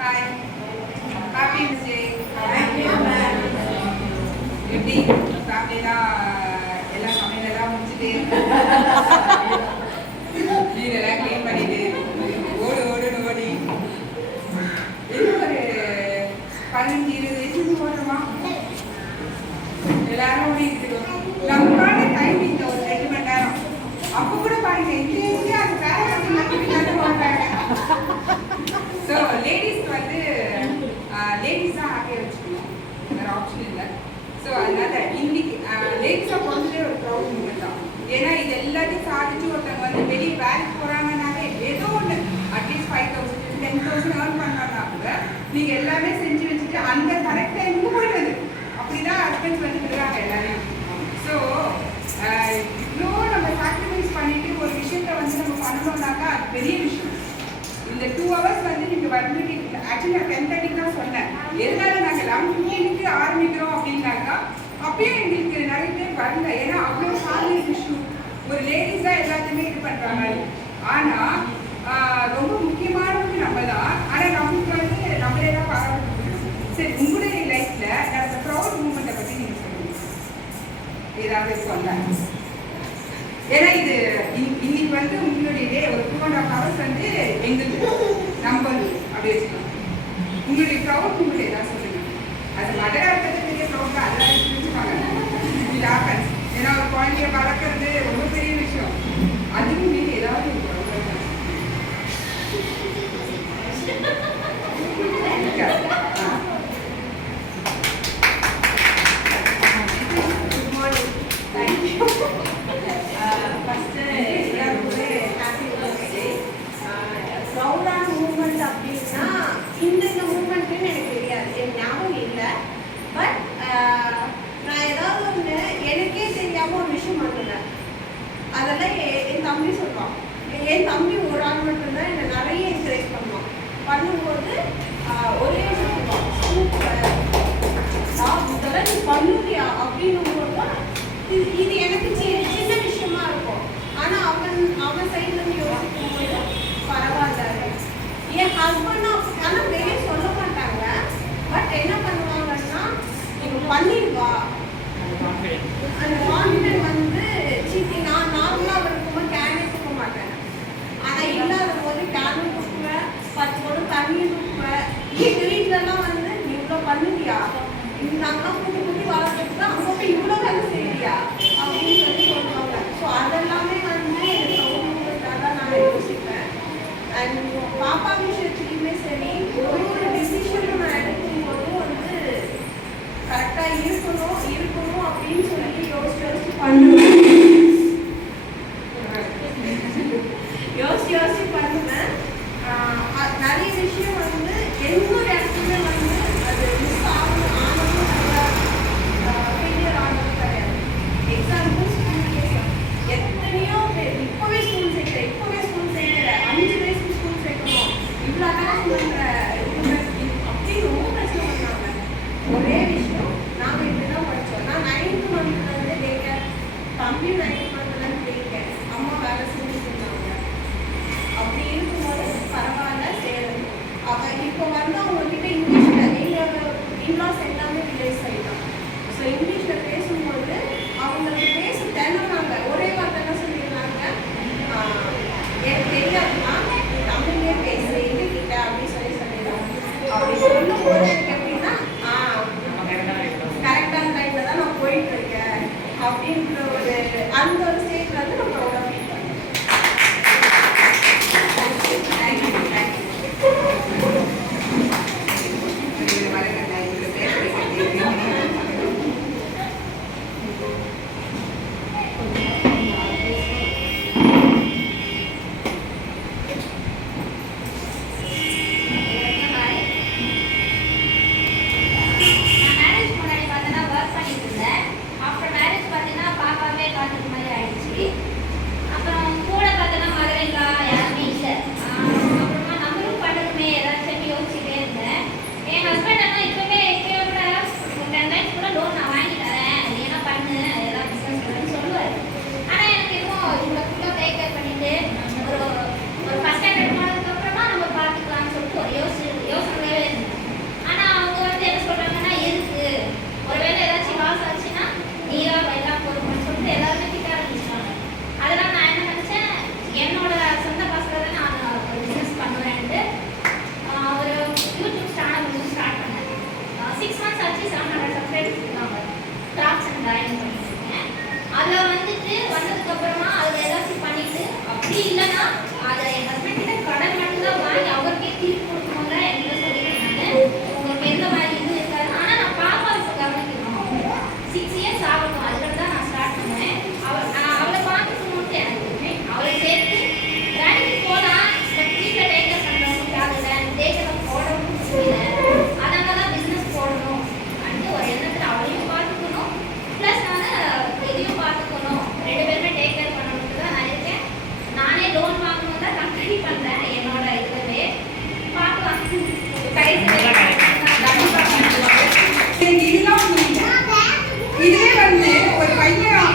Hi. Happy Day. Thank you, ma'am. எப்படி ஃபேமிலிலாம் எல்லாம் சமையலெல்லாம் முடிச்சுட்டு வீடெல்லாம் க்ளீன் பண்ணிட்டு ஓடுன்னு ஓடி இன்னும் ஒரு 15-20 வயசுக்கு ஓடுறோமா எல்லாரும் ஓடிட்டு இருக்கோம். நமக்கான டைம் இந்த ஒரு 2 மணி நேரம். அப்போ கூட பாருங்க எங்கேயுமே அது வேற ஓடுறாங்க. ஸோ லேடிஸ்க்கு வந்து லேடிஸ் தான் ஹாப்பியாக வச்சுக்கணும், வேறு ஆப்ஷன் இல்லை. ஸோ அதனால இன்னைக்கு லேடிஸாக பிறந்ததே ஒரு ப்ரௌட் மூமெண்ட் தான். ஏன்னா இது எல்லாத்தையும் சாதிச்சு ஒருத்தவங்க வந்து வெளியே வேலைக்கு போகிறாங்கனாலே ஏதோ ஒன்று அட்லீஸ்ட் 5,000 10,000 ஏர்ன் பண்ணாங்கன்னா கூட நீங்கள் எல்லாமே செஞ்சு வச்சுட்டு அந்த கரெக்ட் டைமுக்கு போயிடுது. அப்படி தான் ஹஸ்பண்ட்ஸ் வந்து விடுறாங்க எல்லாரையும். ஸோ இவ்வளோ நம்ம சாக்ரிஃபைஸ் பண்ணிட்டு ஒரு விஷயத்த வந்து நம்ம பண்ணணும்னாக்கா அது பெரிய விஷயம். இந்த 2 hours வந்து நீங்கள் வந்துட்டு ஆக்சுவலி நான் 10:30 தான் சொன்னேன். எதனால நாங்கள் 11:15 ஆரம்பிக்கிறோம் அப்படின்னாக்கா அப்பயும் எங்களுக்கு நிறைய பேர் வரல. ஏன்னா அவ்வளோ ஃபேமிலி இஷ்யூ, ஒரு லேடிஸ் தான் எல்லாத்தையுமே இது பண்ணுறாங்க. ஆனால் ரொம்ப முக்கியமானது நம்ம தான். ஆனால் நமக்கு வந்து நம்மளே தான் பாராட்டு. சரி, உங்களுடைய லைஃப்பில் அந்த ப்ரௌட் மூமெண்ட்டை பற்றி நீங்கள் சொல்லுங்கள், ஏதாவது சொன்னேன். ஏன்னா இது இன்னைக்கு வந்து உங்களுடைய டே ஒரு 2.5 hours வந்து எங்களுக்கு நம்பர் அப்படி வச்சுக்கலாம். உங்களுடைய ப்ரௌட் மூமெண்ட் ஏதாவது சொல்லுங்க. அது மதரா இருக்கிறது பெரிய ப்ரௌட் தான், அதெல்லாம் புரிஞ்சுப்பாங்க. இது ஆப்பன்ஸ். ஏன்னா ஒரு குழந்தைய வளர்க்குறது ரொம்ப பெரிய விஷயம். அதுவும் மீறி ஏதாவது ஒரு ப்ரௌட் அதெல்லாம் என் தம்பி சொல்லுவான். என் தம்பி ஒரு ஆள் மட்டும்தான் என்னை நிறைய என்கரேஜ் பண்ணுவான். பண்ணும்போது ஒரே சொல்லுவான், சூப்பர் இதெல்லாம் நீ பண்ணுவியா அப்படின்னும்போது தான் இது எனக்கு சின்ன விஷயமா இருக்கும். ஆனால் அவன் சைட்லேருந்து யோசிக்கும் போது பரவாயில்ல. என் ஹஸ்பண்ட் ஆனால் வெளியே சொல்ல மாட்டாங்க. பட் என்ன பண்ணுவாங்கன்னா, நீங்கள் பண்ணிடுவா அந்த கான்ஃபிடென்ட் வந்து சித்தி. நான் நார்மலாக இருக்கும்போது கேனே தூக்க மாட்டேன். ஆனால் இல்லாத போது கேனும் தூக்குவேன், 10 குடம் தண்ணியும் தூக்குவேன். எங்கள் வீட்டிலலாம் வந்து நீ இவ்வளோ பண்ணுவியா, நாங்களாம் கூட்டி வளர்த்துட்டு தான் அங்கே போய் இவ்வளோ வேலை செய்வியா அப்படின்னு சொல்லி சொல்லுவாங்க. ஸோ அதெல்லாமே வந்து எனக்கு சௌகரியத்துக்காக நான் யோசிப்பேன். அண்ட் பாப்பா விஷயத்துலையுமே சரி, ஒரு டிசிஷனும் நான் எடுக்கும்போதும் வந்து கரெக்டாக இருக்கணும் அப்படின்னு சொல்லி யோசிச்சு பண்ணுவேன். யோசிச்சு பண்ணுவேன். நிறைய விஷயம் வந்து என்னோட இடத்துல வந்து அது மிஸ் ஆனதும் ஃபெயிலியர் ஆனதும் கிடையாது. எக்ஸாம்பிள் ஸ்கூல் கேஸ் எத்தனையோ பேர் இப்போவே ஸ்கூல் சேர்க்கிறேன் 5 வயசுக்கு ஸ்கூல் சேர்க்கணும் இவ்வளோ அட்டாச் பண்ணுற அப்படின்னு ரொம்ப பிரச்சனை பண்ணாங்க. ஒரே விஷயம், நாங்கள் இப்படி தான் படித்தோம். நான் 9th மந்த்லேருந்து டே கேர், தம்பி 9th மந்த்லேருந்து டே கேர், அம்மா வேலை செஞ்சுட்டு இருந்தாங்க. அப்படி இருக்கும்போது பரவாயில்ல சேரும். அவள் இப்போ வந்து அவங்கக்கிட்ட இங்கிலீஷில் எங்கள் இன்லாஸ் எல்லாமே வில்லேஜ் சைடு தான். ஸோ இங்கிலீஷில் பேசும்போது அவங்களுக்கு பேச தெரியலாங்க. ஒரே வார்த்தை தான் சொல்லிடுறாங்க, எனக்கு தெரியாதுன்னா தமிழ்லேயே பேசு எங்ககிட்ட அப்படின்னு சொல்லிடுறாங்க. அப்படி சொல்லும்போது எனக்கு எப்படின்னா கரெக்டான டைமில் தான் நான் போயிட்டு இருக்கேன் அப்படின்ற ஒரு அந்த ஒரு ஸ்டேஜில் வந்து நான் ப்ரௌடாக ஃபீல் பண்ணுறேன்.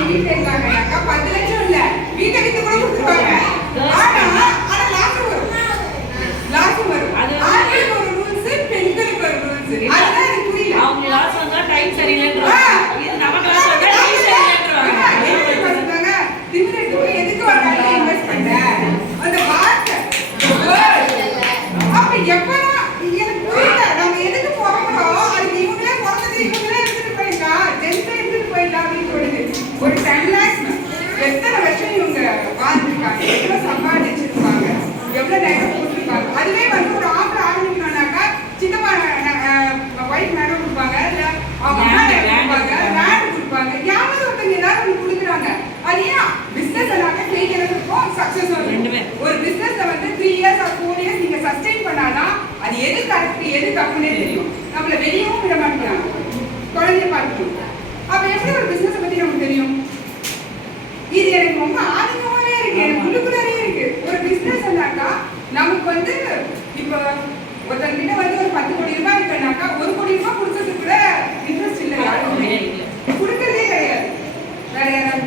வீட்டுல இருக்காங்கன்னாக்கா 10 லட்சம் இல்ல வீட்டை வித்து கூட கொடுத்துருவாங்க. ஆனா லாஸ் வரும். ஆண்களுக்கு ஒரு ரூல்ஸ், பெண்களுக்கு ஒரு ரூல்ஸ். அதுதான் எனக்கு புரியல. அவங்க லாஸ் வந்தா டைம் சரியில்லைன்றாங்க. இது நமக்கு லாஸ் வந்தா டைம் சரியில்லைன்றாங்க. திமிரட்டு எதுக்கு ஒரு கையில இன்வெஸ்ட் பண்ண அந்த வார்த்தை அப்ப எப்படா எனக்கு புரியல. நம்ம எதுக்கு போறோம் அதுக்கு இவங்களே பிறந்தது இவங்களே எடுத்துட்டு போயிருக்கா ஜென்ஸே எடுத்துட்டு போயிடலாம் அப்படின்னு சொல்லுது. ஒரு 10 lakhs எத்தனை வருஷம் இவங்க வாழ்ந்துருக்காங்க, எவ்வளவு சம்பாதிச்சிருப்பாங்க, எவ்வளவு நகை போட்டிருப்பாங்க. அதுவே வந்து ஒரு ஆம்பளை ஆரம்பிக்கணும்னாக்கா சின்னப்பா ஒய்ஃப் நகை கொடுப்பாங்க, இல்ல அவங்க அம்மா நகை கொடுப்பாங்க, லேண்ட் கொடுப்பாங்க, யாராவது ஒருத்தங்க ஏதாவது ஒன்று கொடுக்குறாங்க. அது ஏன் பிசினஸ் ஃபெயிலியர் இருக்கும், சக்சஸ் ரெண்டுமே. ஒரு பிசினஸ்ல வந்து 3 years or 4 years நீங்க சஸ்டெயின் பண்ணாதான் அது எது கரெக்ட் எது தப்புனே தெரியும். நம்மள வெளியவும் விட மாட்டாங்க, குழந்தைய பார்க்கணும். அப்ப எப்படி ஒரு பிசினஸ் பத்தி நமக்கு தெரியும்? இது எனக்கு ரொம்ப ஆதிக்கமாவே இருக்கு, எனக்கு உள்ளுக்குள்ளே இருக்கு. ஒரு பிசினஸ் நமக்கு வந்து இப்போ ஒருத்தங்கிட்ட வந்து ஒரு 10 கோடி ரூபாய் இருக்குன்னாக்கா 1 கோடி ரூபாய் கொடுக்கறதுக்கு கூட இன்ட்ரெஸ்ட் இல்லை, யாருமே கொடுக்கறதே கிடையாது. வேற யாராவது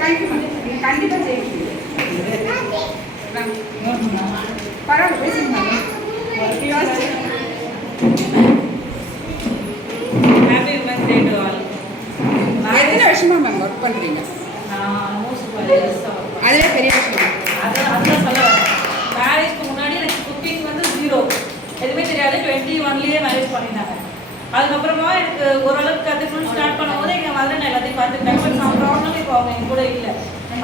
தேங்க்யூ மேம், நீங்கள் கண்டிப்பாக செய்வீங்க. பரவாயில்ல பேசுங்க ma'am. Happy women's day to all. எத்தனை வருஷமா மேம் ஒர்க் பண்ணுறீங்க? நான் ஆல்மோஸ்ட் 5 years அதுவே பெரிய விஷயம். அதுதான் சொல்ல மேரேஜ்க்கு முன்னாடி எனக்கு குக்கிங் வந்து 0, எதுவுமே தெரியாது. 21லயே மேரேஜ் பண்ணிட்டாங்க. அதுக்கப்புறமா எனக்கு ஓரளவுக்கு கற்றுக்கணும்னு ஸ்டார்ட் பண்ணும்போது எங்கள் மதர் நான் எல்லாத்தையும் பார்த்துக்கிட்டேன். பட் நான் ப்ராப்ளம் இப்போ அவங்க என் கூட இல்லை.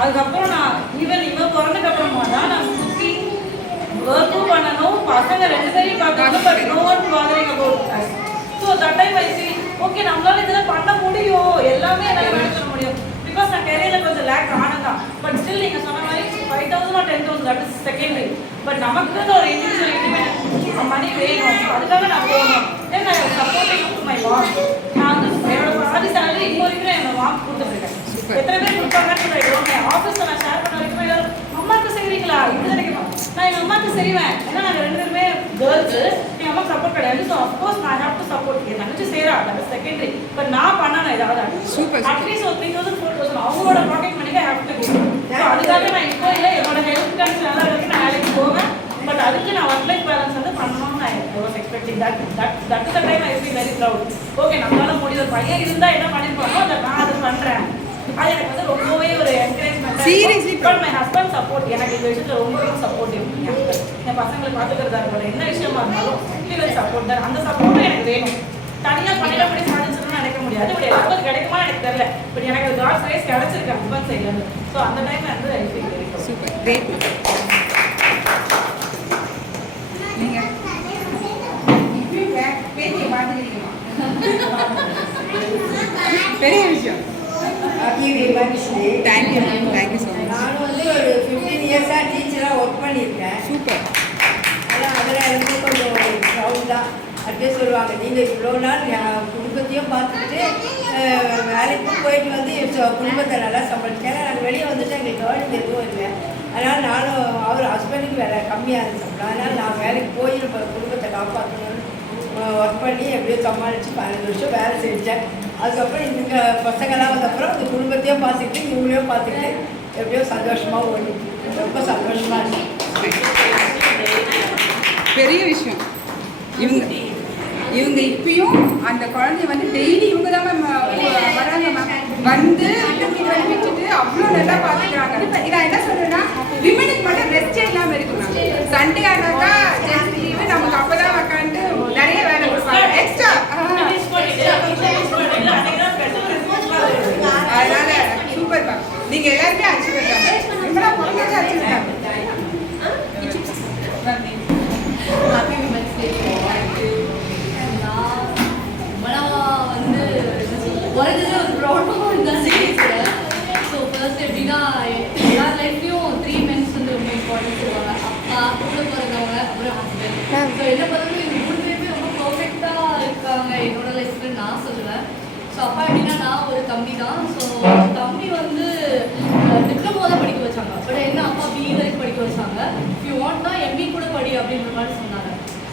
அதுக்கப்புறம் நான் இவன் பிறந்ததுக்கப்புறமா தான் நான் குக்கிங் ஒர்க்கும் பண்ணணும், பசங்க 2 பேரையும் பார்க்கணும். But no one bothering about us. So that time I feel okay நம்மளால இதெல்லாம் பண்ண முடியும், எல்லாமே என்னால் மேனேஜ் பண்ண முடியும். பிகாஸ் நான் கெரியரில் கொஞ்சம் லேக் ஆனதான். பட் ஸ்டில் நீங்கள் சொன்ன மாதிரி 5,000 or 10,000 that is secondary. But நமக்கு ஒரு இண்டிவிஜுவல் இண்டிபெண்டன்ஸ் மணி வேணும், அதுக்காக நான் போகணும். தென் ஐ சப்போர்ட்டிங் டு மை மாம். நான் வந்து என்னோட பாதி சேலரி இப்போ வரைக்கும் என்னோட மாம் கொடுத்துட்ருக்கேன். எத்தனை பேர் கொடுப்பாங்கன்னு ஆஃபீஸில் நான் ஷேர் பண்ண வரைக்கும் எல்லாரும் அம்மாவுக்கு செய்கிறீங்களா இது நினைக்கணும். நான் எங்கள் அம்மாவுக்கு செய்வேன், ஏன்னா நாங்கள் 2 பேருமே கேர்ள்ஸு. எங்கள் அம்மா சப்போர்ட் கிடையாது. ஸோ அஃப்கோர்ஸ் நான் ஹேவ் டு சப்போர்ட். என் தங்கச்சி செய்கிறா, தட் இஸ் செகண்டரி. பட் நான் பண்ணணும் ஏதாவது அட்லீஸ்ட் ஒரு 3,000 4,000 அவங்களோட பாக்கெட் மணிக்கு ஹேவ் டு கிவ். ஸோ அதுக்காக நான் இப்போ இல்லை, என்னோட ஹெல்த் கன்சர்ன் நல்லா இருக்கு, நான் வேலைக்கு போவேன். பட் அதுக்கு நான் ஒர்க் லைஃப் பேலன்ஸ் வந்து பண்ணணும்னு நான் was expecting. That is the time I feel very proud. Okay நம்மளால முடியும். ஒரு பையன் இருந்தால் என்ன பண்ணிருப்பானோ அதை நான் அதை பண்ணுறேன். அது எனக்கு வந்து ரொம்பவே ஒரு encouragement. Seriously but my husband support. எனக்கு இந்த விஷயத்தில் ரொம்ப சப்போர்ட்டிவ். என் பசங்களை பார்த்துக்கிறதா இருக்கட்டும், என்ன விஷயமா இருந்தாலும் வெரி சப்போர்ட் தான். அந்த சப்போர்ட்டும் எனக்கு வேணும். தனியாக பண்ணிடப்படி சாதிச்சிடணும்னு நினைக்க முடியாது. பட் எல்லாருக்கும் கிடைக்குமா எனக்கு தெரியல. பட் எனக்கு அது காட்ஸ் கிரேஸ் கிடைச்சிருக்கு ஹஸ்பண்ட் சைட்லேருந்து. ஸோ அந்த டைம் வந்து I feel very super great. நீங்கள் இப்பயும் பேட்டியை பார்த்துக்கிறீங்களா? பெரிய விஷயம். Thank you ma'am, thank you so much. நான் வந்து ஒரு 15 இயர்ஸாக டீச்சராக ஒர்க் பண்ணியிருக்கேன். சூப்பர். ஆனால் அதில் இருந்து கொஞ்சம் ப்ரௌட் தான். அப்படியே சொல்லுவாங்க, நீங்கள் இவ்வளோ நாள் குடும்பத்தையும் பார்த்துக்கிட்டு வேலைக்கும் போயிட்டு வந்து குடும்பத்தை நல்லா சம்பாதிச்சு. ஏன்னா நாங்கள் வெளியே வந்துட்டு எங்களுக்கு கவர்னிங் எதுவும் இல்லை. அதனால் நானும் அவர் ஹஸ்பண்டுக்கு வேலை கம்மியாக இருந்துச்சு. அதனால் நான் வேலைக்கு போய் நம்ம குடும்பத்தை காப்பாற்றணும்னு ஒர்க் பண்ணி எப்படியோ சமாளித்து 15 வருஷம் வேலை செஞ்சேன். அதுக்கப்புறம் இந்த பசங்களாம் வந்தப்புறம் அந்த குடும்பத்தையும் பார்த்துக்கிட்டு இவங்களையும் பார்த்துக்கிட்டு எப்படியோ சந்தோஷமாக ஓடிட்டு ரொம்ப சந்தோஷமாக இருக்கு. பெரிய விஷயம். இவங்க இப்பயும் அந்த குழந்தைய வந்து டெய்லி இவங்க தான் மேம் வராங்க மேம், வந்து விட்டுட்டு அவ்வளோ நல்லா பார்த்துக்கிறாங்க. நான் என்ன சொல்றேன்னா விமனுக்கு மட்டும் ரெஸ்டே இல்லாமல் இருக்கு மேம். சண்டே ஆனாக்கா ஜென்ஸ் லீவு, நமக்கு அப்போ தான் உட்காந்து நிறைய வேலை கொடுப்பாங்க எக்ஸ்ட்ரா. அதனால சூப்பர் மேம், நீங்க எல்லாருமே அச்சீவ் பண்ணாங்க. இப்பெல்லாம் குழந்தைங்க அச்சீவ் பண்ணாங்க. Happy women's day. நான் நம்மளாம் வந்து உலகத்துல ஒரு ப்ராப்ளம் தான் பேசுகிறேன். ஸோ ஃபர்ஸ்ட் எப்படின்னா எல்லார் லைஃப்லையும் 3 men வந்து ரொம்ப இம்பார்ட்டன்ஸ் சொல்லுவாங்க. அப்பா, கூட பிறந்தவங்க, அப்புறம் ஹஸ்பண்ட். ஸோ என்ன பண்ணுறது இது 3 பேருமே ரொம்ப பர்ஃபெக்டாக இருக்காங்க என்னோட லைஃப்ல நான் சொல்லுவேன். ஸோ அப்பா எப்படின்னா நான் ஒரு தம்பி தான். ஸோ தம்பி வந்து டிப்ளமோ தான் படிக்க வச்சாங்க. பட் என்ன அப்பா பிஇ வரைக்கும் படிக்க வச்சாங்க. இஃப் யூ வாண்ட்னா எம்இ கூட படி அப்படின்ற மாதிரி சொன்னாங்க.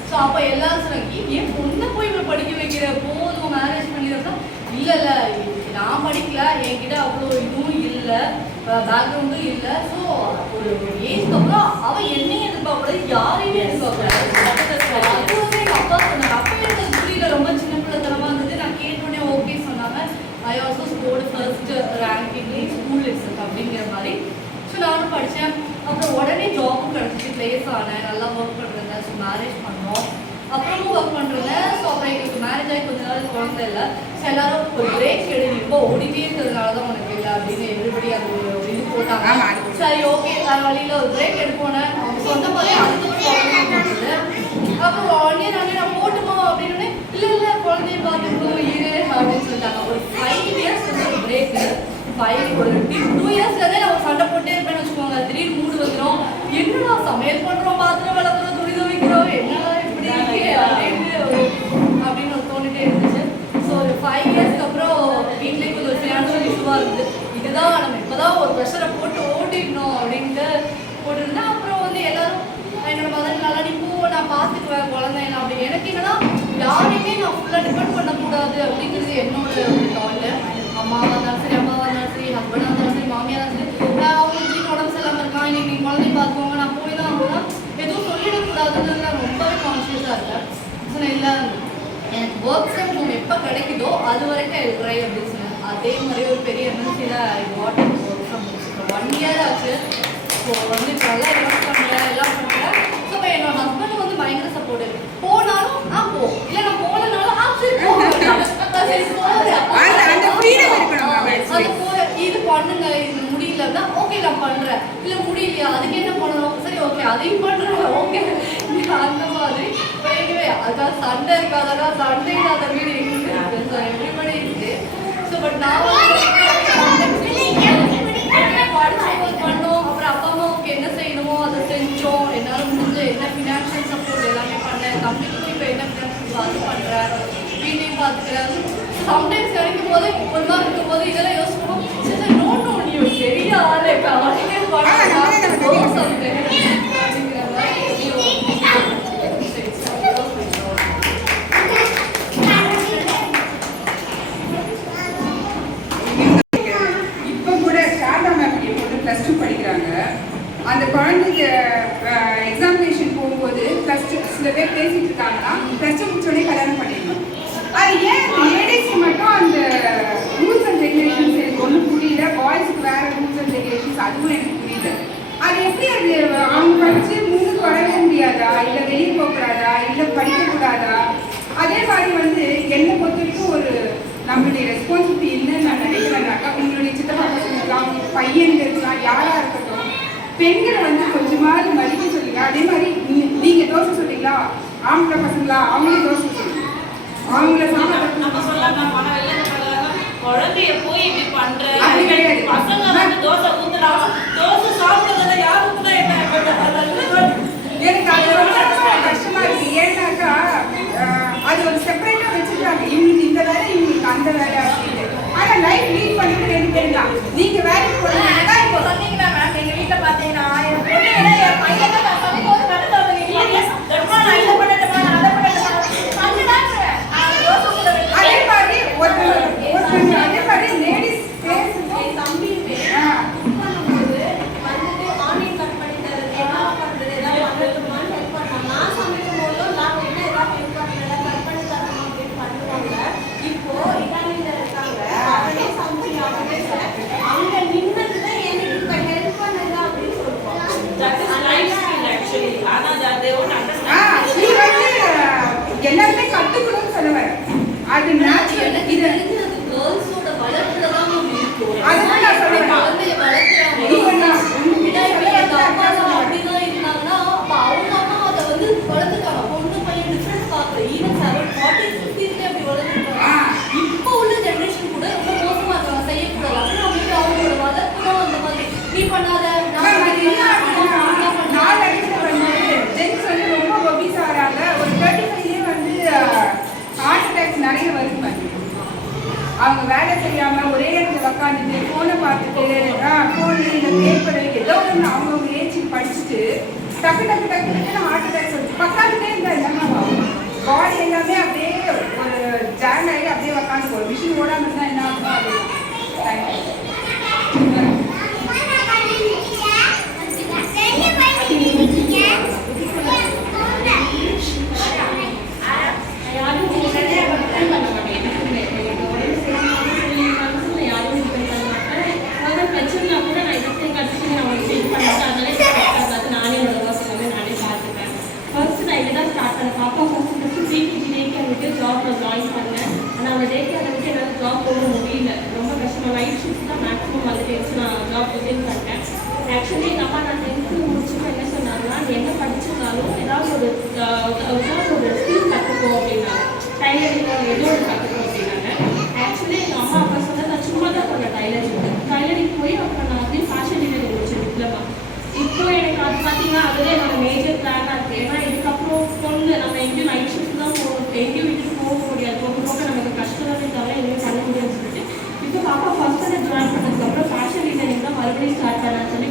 ஸோ அப்போ எல்லாரும் சொன்னாங்க, ஏன் பொண்ணை போய் இவ்வளோ படிக்க வைக்கிற, போதும் மேரேஜ் பண்ணிடுறா. இல்லை நான் படிக்கல, என்கிட்ட அவ்வளோ இதுவும் இல்லை, பேக்ரவுண்டும் இல்லை. ஸோ ஒரு ஏஜ்க்கு அப்புறம் அவள் என்னையும் எதிர்பார்க்கக்கூடாது, யாரையுமே எதிர்பார்க்கக்கூடாது. அது வந்து எங்கள் அப்பா சொன்னாங்க. அப்பவே எனக்கு புரியல, ரொம்ப சின்ன பிள்ளைத்தனமாக இருந்தது. நான் கேட்டோடனே ஓகே சொன்னாங்க. I also scored first ranking in school it's அப்படிங்கிற மாதிரி. ஸோ நானும் படித்தேன். அப்புறம் உடனே ஜாபும் கிடச்சிச்சு, பிளேஸ் ஆனேன், நல்லா ஒர்க் பண்ணுறேன். ஸோ மேரேஜ் பண்ணோம், அப்புறமும் ஒர்க் பண்ணுறேன். ஸோ அப்புறம் எங்களுக்கு மேரேஜ் ஆகி கொஞ்ச நாள் குழந்தை இல்லை. ஸோ எல்லாரும் ஒரு பிரேக் எடுங்க, இப்போ ஓடிட்டே இருக்கிறதுனால தான் உனக்கு இல்லை அப்படின்னு எவ்ரிபடி அது ஒரு இது போட்டாங்க. சரி ஓகே, வேறு வழியில் ஒரு பிரேக் எடுப்போனேன். அவங்க சொந்த மாதிரி அதுக்கப்புறம் போட்டது. அப்புறம் உடனே நான் போட்டுமா அப்படின்னு, இல்லை குழந்தைய பார்த்துக்கணும் இரு அப்படின்னு சொல்லிட்டாங்க. ஒரு 5 years வந்து ஒரு பிரேக்கு. ஒரு 2 yearsலேருந்தே நான் சண்டை போட்டே இருப்பேன்னு வச்சுக்கோங்க. திடீர்னு மூடு வந்துடும், என்னடா சமையல் பண்ணுறோம், பாத்திரம் விளக்குறோம், துணி துவைக்கிறோம், என்னடா இப்படி இருக்கே அப்படின்னு ஒரு தோணிட்டே இருந்துச்சு. ஸோ ஒரு 5 yearsக்கு அப்புறம் வீட்லேயே கொஞ்சம் ஒரு ஃபினான்ஷியல் இஷ்யூவாக இருந்தது. இதுதான் நம்ம இப்போதான் ஒரு ப்ரெஷரை போட்டு ஓட்டிடணும் அப்படின்ட்டு போட்டுருந்தேன். அப்புறம் வந்து எல்லாரும் என்னோட மதர் நல்லா நீ போ, நான் பார்த்துக்குவேன் குழந்தைங்க அப்படி. எனக்கு என்னன்னா யாரையுமே நான் ஃபுல்லாக டிபெண்ட் பண்ணக்கூடாது அப்படிங்கிறது என்னோட ஒரு தாட்டு. அம்மாவாக இருந்தாலும் சரி, அம்மாவாக இருந்தாலும் சரி, ஹஸ்பண்டாக இருந்தாலும் சரி, மாமியாராக இருந்தாலும் சரி, அவங்களுக்கு வீட்டு உடம்பு சரியில்லாமல் இருக்கான், இன்னைக்கு நீங்கள் குழந்தைய பார்த்துக்கோங்க, நான் போய் தான் ஆகணும், எதுவும் சொல்லிடக்கூடாதுன்னு நான் ரொம்பவே கான்ஷியஸாக இருக்கேன். ஸோ நான் இல்லை, எனக்கு ஒர்க் ஃப்ரம் ஹோம் எப்போ கிடைக்குதோ அது வரைக்கும் இருக்கிற பிஸ்னஸ். அதே மாதிரி ஒரு பெரிய எம்என்சியில் வாட் ஒர்க் ஃப்ரம் ஹோம் 1 year ஆச்சு. ஸோ வந்து இப்போ நல்லா ஒர்க் பண்ணுறேன், எல்லாம் பண்ணுறேன். ஸோ இப்போ என்னோட ஹஸ்பண்ட் வந்து பயங்கர சப்போர்ட். போனாலும் போ, இல்லை நான் போகலனாலும் சரி போ, சரி போகிறேன், இது பண்ணுங்க, இது முடியலன்னா ஓகே நான் பண்ணுறேன், இல்லை முடியலையா அதுக்கு என்ன பண்ணணும், சரி ஓகே அதையும் பண்ணுறேன், ஓகே அந்த மாதிரி. எனிவே அதுக்காக சண்டை இருக்காதா, சண்டை இல்லாத வீடு எங்களுக்கு இருக்கு. ஸோ எவ்ரிபடி இருக்கு. ஸோ பட் நான் பண்ணோம். அப்புறம் அப்பா அம்மாவுக்கு என்ன செய்யணுமோ அதை செஞ்சோம். என்னால் முடிஞ்ச என்ன ஃபினான்ஷியல் சப்போர்ட் எல்லாமே பண்ணேன். தம்பிக்கும் இப்போ என்ன ஃபினான்ஷியல் அது பண்ணுறேன், வீட்டையும் பார்த்துக்கிறேன். சம்டைம்ஸ் கிடைக்கும் போது ஒரு மாதிரி இருக்கும் போது இதெல்லாம் யோசிப்போம், சரி நோ நீ ஒரு பெரிய ஆள் இப்போ அவனே பண்ணுறேன் அப்படிங்கிற மாதிரி +2 படிக்கிறாங்க. அந்த குழந்தைக்கு எக்ஸாமினேஷன் போகும்போது +2 சில பேர் பேசிட்டு இருக்காங்கன்னா +2 முடிச்சோடனே கல்யாணம் பண்ணிடணும். அது ஏன் லேடிஸ்க்கு மட்டும் அந்த ரூல்ஸ் அண்ட் ரெகுலேஷன்ஸ் எனக்கு ஒன்றும் புரியல. பாய்ஸுக்கு வேற ரூல்ஸ் அண்ட் ரெகுலேஷன்ஸ் அதுவும் எனக்கு புரியல. அது எப்படி அது அவங்க படித்து முன்னுக்கு வரவே முடியாதா, இல்லை வெளியே போகக்கூடாதா, இல்லை படிக்கக்கூடாதா? அதே மாதிரி வந்து என்னை பொறுத்த வரைக்கும் ஒரு நம்மளுடைய ரெஸ்பான்சிபிலிட்டி என்னன்னு நான் நினைக்கிறேன்னாக்கா, உங்களுடைய சித்தப்பா பசங்க இருக்கலாம், பையன் இருக்கலாம், யாராக இருக்கட்டும், பெண்களை வந்து கொஞ்சமாவது மதிக்க சொல்லுங்க. அதே மாதிரி நீங்கள் தோசை சொல்லிங்களா, ஆம்பளை பசங்களா அவங்களே தோசை சொல்லுங்க, அவங்கள நம்ம சொல்லலாம். குழந்தைய போய் இப்படி பண்ற பசங்க வந்து தோசை ஊத்துறாங்க, தோசை சாப்பிடுறத யார் ஊத்துனா என்ன எனக்கு அது ரொம்ப கஷ்டமா இருக்கு. ஏன்னாக்கா அது ஒரு செப்பரேட்டா வச்சுக்கிறாங்க, இவங்களுக்கு இந்த வேலை இவங்களுக்கு அந்த வேலை அப்படின்னு. ஆனா லைஃப் லீட் பண்ணிட்டு 2 பேர் தான். நீங்க வேலைக்கு போறீங்கன்னா இப்போ சொன்னீங்கன்னா மேம் எங்க வீட்டுல பாத்தீங்கன்னா என் பொண்ணு என் பையன் தான் சமைக்கும் போது நான் இதை பண்ணட்டுமா நான் அதை பண்ணட்டுமா அதே மாதிரி அதே மாதிரி லேடிஸ் என் தம்பியுமே பண்ணும்போது வந்துட்டு ஆனியன் கட் பண்ணி தரது, என்ன பண்றது, ஏதாவது பண்ணட்டுமான்னு ஹெல்ப் பண்ணாங்க. நான் சமைக்கும் போதும் நான் என்ன ஏதாவது ஹெல்ப் பண்ணுறேன், கட் பண்ணி தரணும் அப்படின்னு பண்ணுவாங்க. இப்போ இட்டாலியில இருக்காங்க, அவனே சமைச்சு அவனே அங்க நின்னது தான் எனக்கு இப்போ ஹெல்ப் பண்ணுங்க அப்படின்னு சொல்லுவோம். எல்லாருமே கத்துக்கணும்னு சொல்லுவேன். அது எனக்கு தெரிஞ்சு அது கேர்ள்ஸோட வளர்ப்புல தான் இருக்கும். அதுதான் நான் சொல்றேன். குழந்தைய வளர்க்குறாங்க அப்படிதான் இருந்தாங்கன்னா அப்ப அவங்க அம்மா அதை வந்து வளர்த்துருக்காங்க. பொண்ணு பையன் டிஃப்ரெண்ட் பார்க்கல. ஈவன் 40, 50 அப்படி வளர்த்துருக்காங்க. இப்போ உள்ள ஜென்ரேஷன் கூட ரொம்ப மோசமா இருக்காங்க, செய்யக்கூடாது அப்படின்னு அவங்க அவங்களோட வளர்ப்பு தான் அந்த மாதிரி. நீ பண்ணாத ஜென்ஸ் வந்து ரொம்ப ஒபீஸ் ஆகிறாங்க. ஒரு 35 வந்து ஹார்ட் அட்டாக்ஸ் நிறைய வருது. அவங்க வேலை செய்யாம ஒரே இடத்துல உட்காந்துட்டு ஃபோனை பார்த்துட்டு ஃபோனு இல்லை பேப்பரு ஏதோ ஒன்று அவங்கவுங்க ஏஜ்க்கு படிச்சுட்டு டக்கு டக்கு டக்கு டக்குன்னு ஹார்ட் அட்டாக்ஸ் வந்து பக்காந்துட்டே இருந்தா என்னமா பாடி எல்லாமே அப்படியே ஒரு ஜாம் ஆகி அப்படியே உட்காந்து ஒரு மிஷின் ஓடாமல் இருந்தால் என்ன ஆகும்? நைட் ஷிஃப்ட் தான் மேக்ஸிமம் வந்துட்டு நான் ஜாப் ரிசைன் பண்ணிட்டேன். ஆக்சுவலி எங்கள் அம்மா நான் 10th முடிச்சுட்டு என்ன சொன்னாங்கன்னா, நீ என்ன படிச்சிருந்தாலும் ஏதாவது ஒரு ஸ்கில் கற்றுக்கோ அப்படின்னாங்க. டைலரிங் ஏதோ ஒன்று கற்றுக்கோ அப்படின்னாங்க. ஆக்சுவலி எங்கள் அம்மா அப்பா சொன்னது நான் சும்மா தான் பண்ணேன் டைலரிங் போய் அப்புறம் நான் வந்து ஃபேஷன் டிசைனிங் முடிச்சேன் டிப்ளமா. இப்போ எனக்கு அது பார்த்தீங்கன்னா அதுதான் என்னோட மேஜர் பிளானாக இருக்குது. ஏன்னா இதுக்கப்புறம் பொண்ணு நம்ம எங்கேயும் நைட் ஷிஃப்ட் தான் போகணும், எங்கேயும் விட்டுட்டு போக முடியாது, போக நமக்கு கஷ்டமே தவிர எதுவும் பண்ண முடியும்னு சொல்லிட்டு இப்போ பாப்பா ஃபர்ஸ்ட் ஸ்டாண்டர்ட் ஜாயின் பண்ணதுக்கப்புறம் ஃபேஷன் டிசைனிங் தான் மறுபடியும் ஸ்டார்ட் பண்ணான்னு சொல்லி